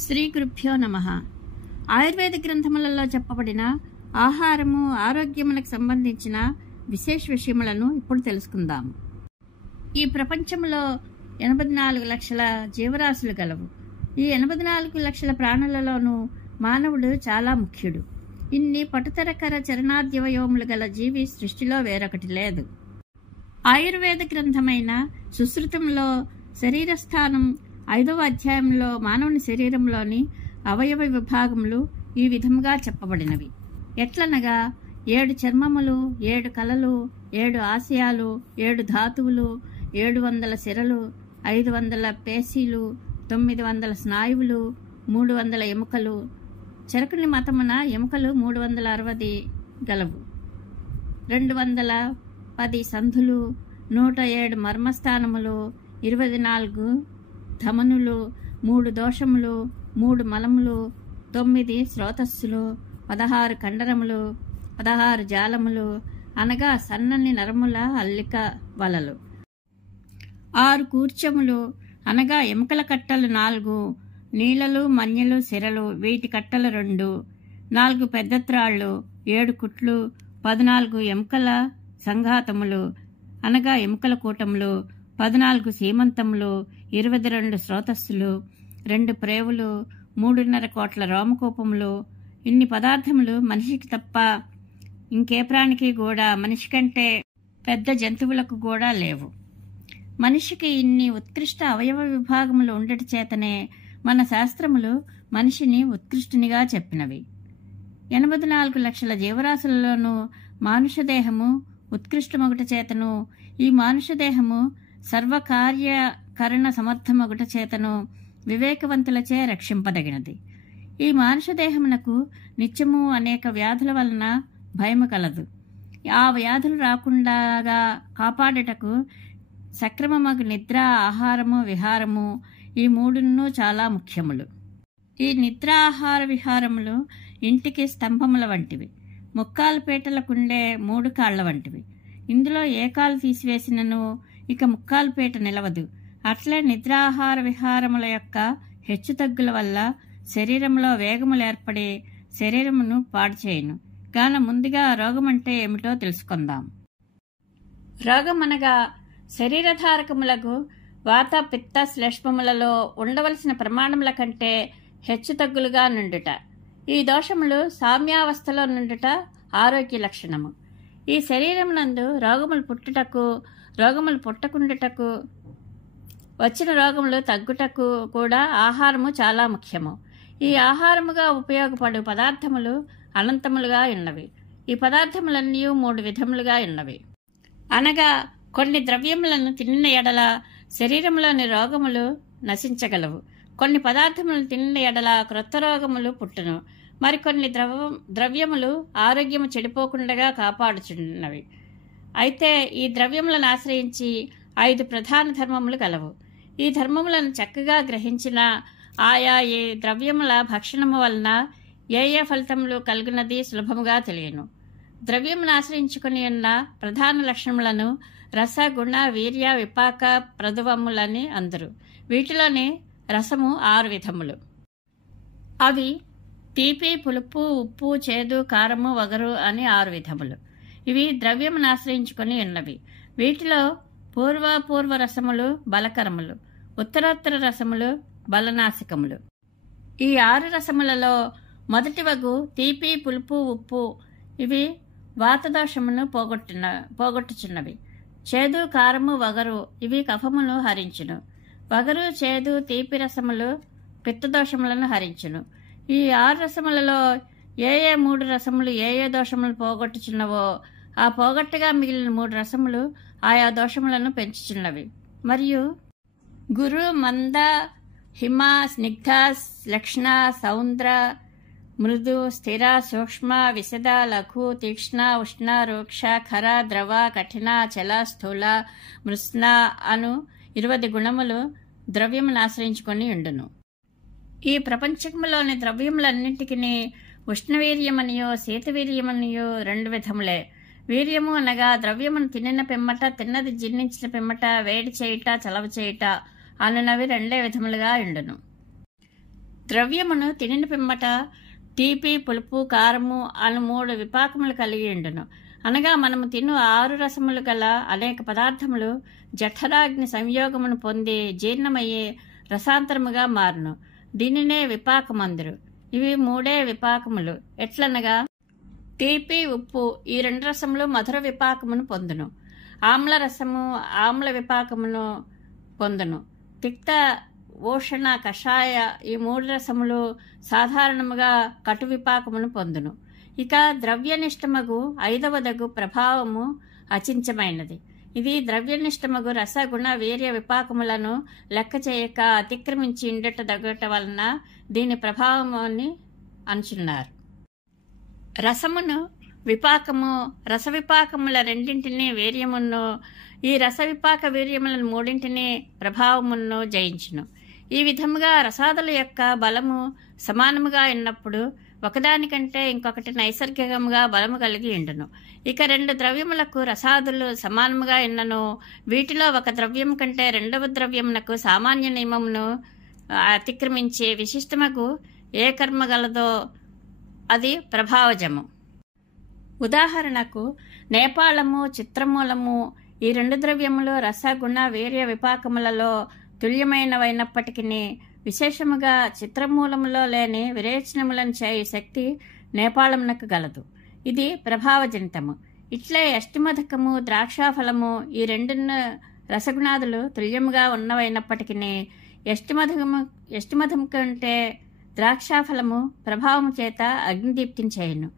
శ్రీ గురుభ్యో నమః. ఆయుర్వేద గ్రంథములలో చెప్పబడిన ఆహారము ఆరోగ్యములకు సంబంధించిన విశేష విషయములను ఇప్పుడు తెలుసుకుందాము. ఈ ప్రపంచంలో 84 లక్షల జీవరాశులు గలవు. ఈ 84 లక్షల ప్రాణులలోనూ మానవుడు చాలా ముఖ్యుడు. ఇన్ని పటుతరకర చరణాద్యవయోములు గల జీవి సృష్టిలో వేరొకటి లేదు. ఆయుర్వేద గ్రంథమైన సుశ్రుతంలో శరీరస్థానం 5వ అధ్యాయంలో మానవుని శరీరంలోని అవయవ విభాగములు ఈ విధముగా చెప్పబడినవి. ఎట్లనగా 7 చర్మములు, 7 కలలు, 7 ఆశయాలు, 7 ధాతువులు, 700 సిరలు, 500 పేశీలు, 900 స్నాయువులు, 300 ఎముకలు. చరకుని మతమున ఎముకలు 360 గలవు. 210 సంధులు, 107 మర్మస్థానములు, 24 ధమనులు, 3 దోషములు, 3 మలములు, 9 స్రోతస్సులు, 16 కండరములు, 16 జాలములు అనగా సన్నని నరముల అల్లిక వలలు, 6 కూర్చములు అనగా ఎముకల కట్టలు 4, నీళ్ళలు మన్యలు సిరలు వీటి కట్టలు 2, 4 పెద్ద త్రాళ్ళు, 7 కుట్లు, 14 ఎముకల సంఘాతములు అనగా ఎముకల కూటములు, 14 సీమంతములు, 22 స్రోతస్సులు, 2 ప్రేవులు, 3.5 కోట్ల రోమకూపములు. ఇన్ని పదార్థములు మనిషికి తప్ప ఇంకే ప్రాణికి కూడా, మనిషి కంటే పెద్ద జంతువులకు కూడా లేవు. మనిషికి ఇన్ని ఉత్కృష్ట అవయవ విభాగములు ఉండటి చేతనే మన శాస్త్రములు మనిషిని ఉత్కృష్టునిగా చెప్పినవి. 84 లక్షల జీవరాశులలోనూ మానుషదేహము ఉత్కృష్టమొగట చేతను, ఈ మానుషదేహము సర్వకార్యకరణ సమర్థమొగట చేతను వివేకవంతులచే రక్షింపదగినది. ఈ మానుషదేహమునకు నిత్యము అనేక వ్యాధుల వలన భయము కలదు. ఆ వ్యాధులు రాకుండా కాపాడుటకు సక్రమమగు నిద్ర, ఆహారము, విహారము ఈ 3 చాలా ముఖ్యములు. ఈ నిద్ర, ఆహార, విహారములు ఇంటికి స్తంభముల వంటివి, ముక్కాలుపేటలకుండే 3 కాళ్ల వంటివి. ఇందులో ఏ కాలు తీసివేసినను ఇక ముక్కాలుపేట నిలవదు. అట్లే నిద్రాహార విహారముల యొక్క హెచ్చుతగ్గుల వల్ల శరీరంలో వేగములు ఏర్పడి శరీరమును పాడు చేయును. కాన ముందుగా రోగమంటే ఏమిటో తెలుసుకుందాం. రోగం అనగా శరీరధారకములకు వాత, పిత్త, శ్లేష్మములలో ఉండవలసిన ప్రమాణముల కంటే హెచ్చుతగ్గులుగా నుండుట. ఈ దోషములు సామ్యావస్థలో నుండుట ఆరోగ్య లక్షణము. ఈ శరీరమునందు రోగములు పుట్టుటకు, రోగములు పుట్టకుండుటకు, వచ్చిన రోగములు తగ్గుటకు కూడా ఆహారము చాలా ముఖ్యము. ఈ ఆహారముగా ఉపయోగపడు పదార్థములు అనంతములుగా ఉన్నవి. ఈ పదార్థములన్నీ 3 విధములుగా ఉన్నవి. అనగా కొన్ని ద్రవ్యములను తినిన ఎడల శరీరములోని రోగములు నశించగలవు. కొన్ని పదార్థములను తినిన ఎడల క్రొత్త రోగములు పుట్టును. మరికొన్ని ద్రవ్యములు ఆరోగ్యము చెడిపోకుండా కాపాడుచున్నవి. అయితే ఈ ద్రవ్యములను ఆశ్రయించి 5 ప్రధాన ధర్మములు కలవు. ఈ ధర్మములను చక్కగా గ్రహించిన ఆయా ఈ ద్రవ్యముల భక్షణము వలన ఏ ఫలితములు కలుగునది సులభముగా తెలియను. ద్రవ్యమును ఆశ్రయించుకుని ఉన్న ప్రధాన లక్షణములను రస, గుణ, వీర్య, విపాక, ప్రదువములని అందరు. వీటిలోని రసము 6 విధములు. అవి తీపి, పులుపు, ఉప్పు, చేదు, కారము, వగరు అని 6 విధములు. ఇవి ద్రవ్యమును ఆశ్రయించుకొని ఉన్నవి. వీటిలో పూర్వ రసములు బలకరములు, ఉత్తరోత్తర రసములు బలనాశకములు. ఈ 6 రసములలో మొదటి వగు తీపి, పులుపు, ఉప్పు ఇవి వాతదోషమును పోగొట్టుచున్నవి. చేదు, కారము, వగరు ఇవి కఫమును హరించును. వగరు, చేదు, తీపి రసములు పిత్తదోషములను హరించును. ఈ 6 రసములలో ఏ 3 రసములు ఏ దోషములు పోగొట్టుచున్నవో ఆ పోగొట్టగా మిగిలిన 3 రసములు ఆయా దోషములను పెంచుచున్నవి. మరియు గురు, మంద, హిమ, స్నిగ్ధ, లక్షణ, సౌంద్ర, మృదు, స్థిర, సూక్ష్మ, విశద, లఘు, తీక్ష్ణ, ఉష్ణ, రూక్ష, ఖర, ద్రవ, కఠిన, చల, స్థూల, మృత్స్న అను 20 గుణములు ద్రవ్యమును ఆశ్రయించుకొని ఉండును. ఈ ప్రపంచములోని ద్రవ్యములన్నింటికి ఉష్ణవీర్యమనియో శీతవీర్యమనియో 2 విధములే. వీర్యము అనగా ద్రవ్యమును తినిన పిమ్మట, తిన్నది జీర్ణించిన పిమ్మట వేడి చేయుట, చలవ చేయుట అనునవి 2 విధములుగా ఉండును. ద్రవ్యమును తినిన పిమ్మట తీపి, పులుపు, కారము అను 3 విపాకములు కలిగి ఉండును. అనగా మనము తిను 6 రసములు గల అనేక పదార్థములు జఠరాగ్ని సంయోగమును పొంది జీర్ణమయ్యే రసాంతరముగా మారును. దీనినే విపాకమందురు. ఇవి 3 విపాకములు. ఎట్లనగా తీపి, ఉప్పు ఈ 2 రసములు మధుర విపాకమును పొందును. ఆమ్ల రసము ఆమ్ల విపాకమును పొందును. తిక్త, ఓషణ, కషాయ ఈ 3 రసములు సాధారణముగా కటు విపాకమును పొందును. ఇక ద్రవ్యనిష్టమగు 5వదగు ప్రభావము అచించమైనది. ఇది ద్రవ్యనిష్టమగు రసగుణ వీర్య విపాకములను లెక్క చేయక అతిక్రమించి ఇండట దగ్గట వలన దీని ప్రభావముని అంచున్నారు. రసమును విపాకము రసవిపాకముల 2 వీర్యమును, ఈ రసవిపాక వీర్యములను 3 ప్రభావమును జయించును. ఈ విధముగా రసాదుల యొక్క బలము సమానముగా ఉన్నప్పుడు ఒకదానికంటే ఇంకొకటి నైసర్గికముగా బలము కలిగి ఉండును. ఇక 2 ద్రవ్యములకు రసాదులు సమానముగా ఉన్నను వీటిలో ఒక ద్రవ్యం కంటే 2వ ద్రవ్యమునకు సామాన్య నియమమును అతిక్రమించే విశిష్టముకు ఏ కర్మ గలదో అది ప్రభావజము. ఉదాహరణకు నేపాళము, చిత్రమూలము ఈ 2 ద్రవ్యములు రసగుణ వీర్య విపాకములలో తుల్యమైనవైనప్పటికీ విశేషముగా చిత్రమూలములో లేని విరేచనములను చేయు శక్తి నేపాళమునకు గలదు. ఇది ప్రభావజనితము. ఇట్లే అష్టిమధకము, ద్రాక్షాఫలము ఈ 2 రసగుణాదులు తుల్యముగా ఉన్నవైనప్పటికీ ఎష్టిమధము కంటే ద్రాక్షాఫలము ప్రభావము చేత అగ్నిదీప్తిని చేయును.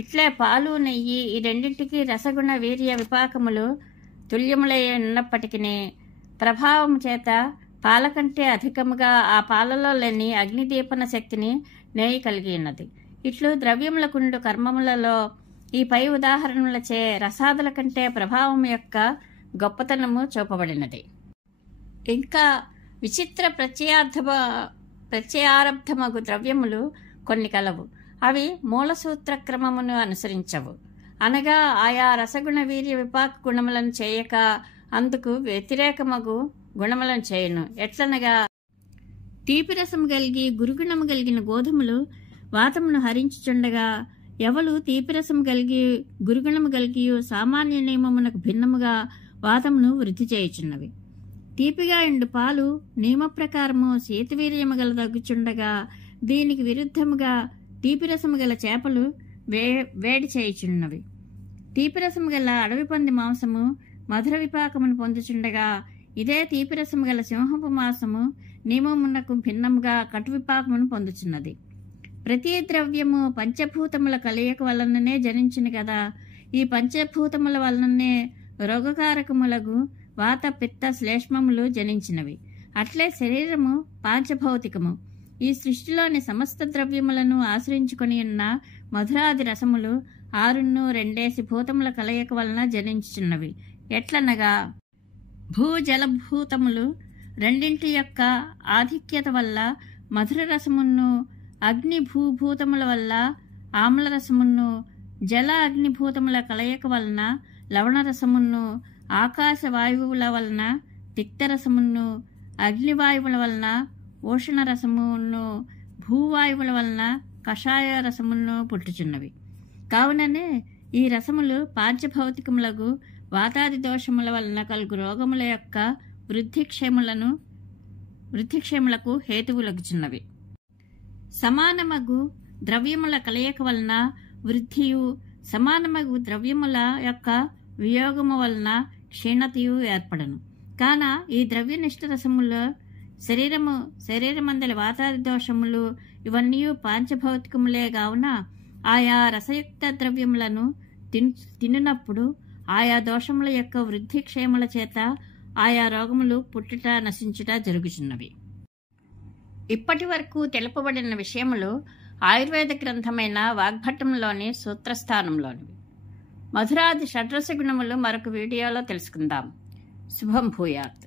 ఇట్లే పాలు, నెయ్యి ఈ 2 రసగుణ వీర్య విపాకములు తుల్యములై ఉన్నప్పటికీ ప్రభావము చేత పాల కంటే అధికముగా ఆ పాలలో లేని అగ్నిదీపన శక్తిని నెయ్యి కలిగి ఉన్నది. ఇట్లు ద్రవ్యములకుండు కర్మములలో ఈ పై ఉదాహరణలచే రసాదుల కంటే ప్రభావం యొక్క గొప్పతనము చూపబడినది. ఇంకా విచిత్ర ప్రత్యయారబ్ధమగు ద్రవ్యములు కొన్ని కలవు. అవి మూలసూత్ర క్రమమును అనుసరించవు. అనగా ఆయా రసగుణ వీర్య విపాక గుణములను చేయక అందుకు వ్యతిరేకమగు గుణములను చేయును. ఎట్లనగా తీపి రసము కలిగి గురుగుణము కలిగిన గోధుమలు వాతమును హరించుచుండగా ఎవలు తీపి రసము కలిగి గురుగుణము కలిగి సామాన్య నియమమునకు భిన్నముగా వాతమును వృద్ధి చేయుచున్నవి. తీపిగా ఎండు పాలు నియమ ప్రకారము శీతవీర్యము గల తగ్గుచుండగా దీనికి విరుద్ధముగా తీపి రసము గల చేపలు వేడి చేయుచున్నవి. తీపి రసము గల అడవి పంది మాంసము మధుర విపాకమును పొందుచుండగా ఇదే తీపి రసము గల సింహపు మాంసము నియమమునకు భిన్నముగా కటు విపాకమును పొందుచున్నది. ప్రతి ద్రవ్యము పంచభూతముల కలయిక వలననే జనించును కదా. ఈ పంచభూతముల వలననే రోగకారకములకు వాత, పిత్త, శ్లేష్మములు జనించినవి. అట్లే శరీరము పాంచభౌతికము. ఈ సృష్టిలోని సమస్త ద్రవ్యములను ఆశ్రయించుకొని ఉన్న మధురాది రసములు 6 భూతముల కలయిక వలన జనించుచున్నవి. ఎట్లనగా భూజలభూతములు 2 యొక్క ఆధిక్యత వల్ల మధుర రసమును, అగ్ని భూభూతముల వల్ల ఆమ్లరసమును, జల అగ్నిభూతముల కలయిక వలన లవణరసమును, ఆకాశ వాయువుల వలన తిక్తరసమును, అగ్నివాయువుల వలన ఓషణ రసమును, భూవాయువుల వలన కషాయ రసమును పుట్టుచున్నవి. కావుననే ఈ రసములు పాంచభౌతికములకు వాతాది దోషముల వలన కలుగు రోగముల యొక్క వృద్ధిక్షేములకు హేతువులగుచున్నవి. సమానమగు ద్రవ్యముల కలయిక వలన వృద్ధియు, సమానమగు ద్రవ్యముల యొక్క వియోగము వలన క్షీణతయు ఏర్పడను. కాన ఈ ద్రవ్యనిష్ట రసముల శరీరమందలి వాతాది దోషములు ఇవన్నీ పాంచభౌతికములే కావున ఆయా రసయుక్త ద్రవ్యములను తిన్నప్పుడు ఆయా దోషముల యొక్క వృద్ధి క్షేమల చేత ఆయా రోగములు పుట్టుట, నశించుట జరుగుచున్నవి. ఇప్పటి వరకు తెలుపబడిన విషయములు ఆయుర్వేద గ్రంథమైన వాగ్భట్టంలోని సూత్రస్థానంలోనివి. మధురాది షడ్రస గుణములు మరొక వీడియోలో తెలుసుకుందాం. శుభం భూయాత్.